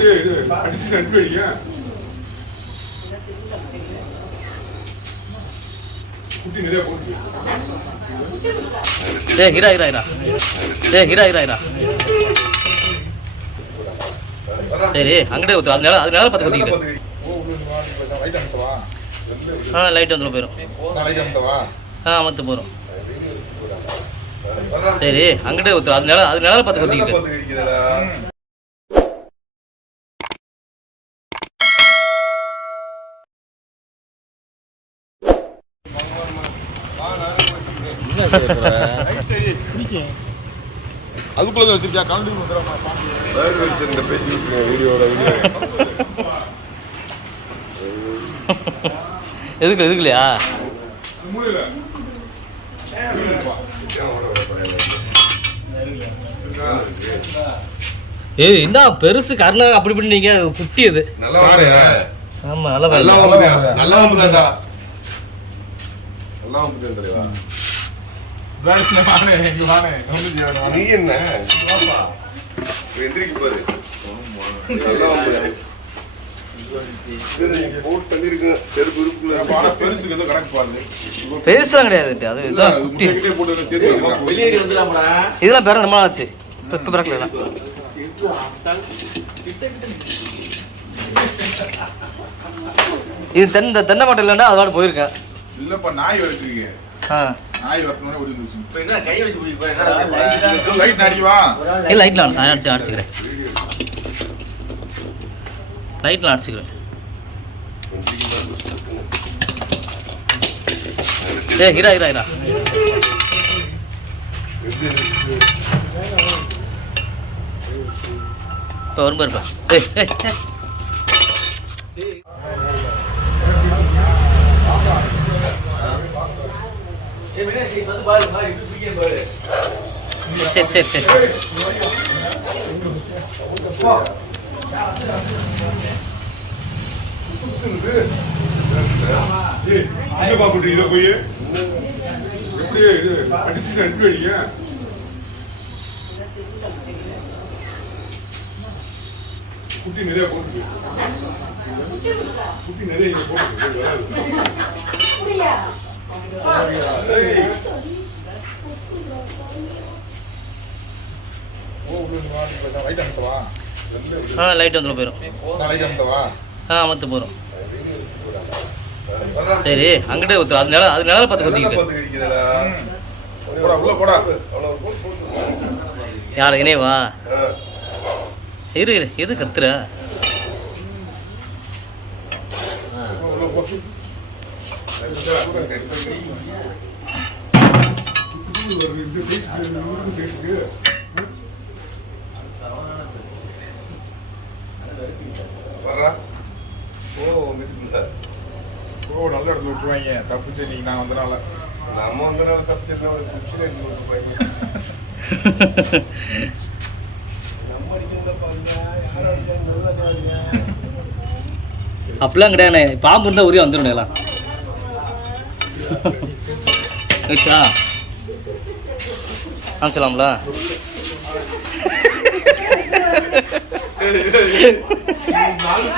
எப்படியே இது அடிச்சு அனுப்பி வைங்க குட்டி நிறைய போட்டு ஏ ஹீரா ஹீரா ஹீரா ஏ ஹீரா ஹீரா ஹீரா சரி அங்கிட்டே ஊற்று அது நேரம் அது நேரம் பார்த்து ஊற்றிக்கிட்டு லைட் அனுப்பவா ஆ லைட் வந்துடும் போயிடும் நான் லைட் அனுப்பவா ஆ மற்ற போகிறோம் சரி அங்கிட்டே ஊற்று அது நேரம் அது நேரம் பார்த்து ஊற்றிக்கிட்டு அதுக்குள்ள வச்சிருக்கியா? வந்துடுறா இந்த பேசிக்கிட்டு வீடியோட எதுக்கு எதுக்குலையா? ஏய் என்ன பெருசு கருணா அப்படி இப்படி நீங்க குட்டி அது நல்லா ஆமா நல்லா நல்லா நல்லா நீ என்ன எந்திரிக்கு பாரு. பெருசா கிடையாது அது இதெல்லாம் ரொம்ப நாள் ஆச்சு இப்போ பிறக்கல இது தென்னை தென்னை மட்டை இல்லைன்னா அது பாட்டு போயிருக்கேன். இல்லப்பா நாய் வச்சிருக்கீங்க ஆ. நாய் வரணும்னே ஓடி வந்துச்சு இப்ப என்ன கை வச்சு பிடிக்க என்னடா லைட் அடிவா இல்லை லைட்டில் நான் அடிச்சு அடிச்சுக்கிறேன். லைட்டில் அடிச்சுக்கிறேன். ஏ ஹீரா ஹீரா ஹீரா இப்போ வரும் பாருப்பா ஏய் ஏய். சரி சரி சரி. ஏய், எங்கப்பா குட்டி போய் எப்படி இது அடிச்சுட்டு அனுப்பி வைங்க குட்டி நிறைய போட்டு குட்டி நிறைய இங்க போட்டு லைட் அனுப்பவா ஆ லைட் வந்துடும் போயிடும் ஆ அமர்த்து போகிறோம் சரி அங்கிட்டே ஊற்று அது நிலம் அது நிலம் பார்த்து ஊற்றிக்கிட்டு யார் இணைவா இரு இரு எது கத்துற? ஒரு இது பேசிட்டு ஓ நல்ல இடத்துல விட்டுருவாங்க தப்பிச்சு நீங்க நான் வந்தனால. நம்ம வந்து தப்பிச்சிருந்தா அப்படிலாம் கிடையாதுண்ணே. பாம்பு இருந்தால் உதவி வந்துடும் எல்லாம். ஓகேவா அனுப்பிச்சலாம்ல நாலு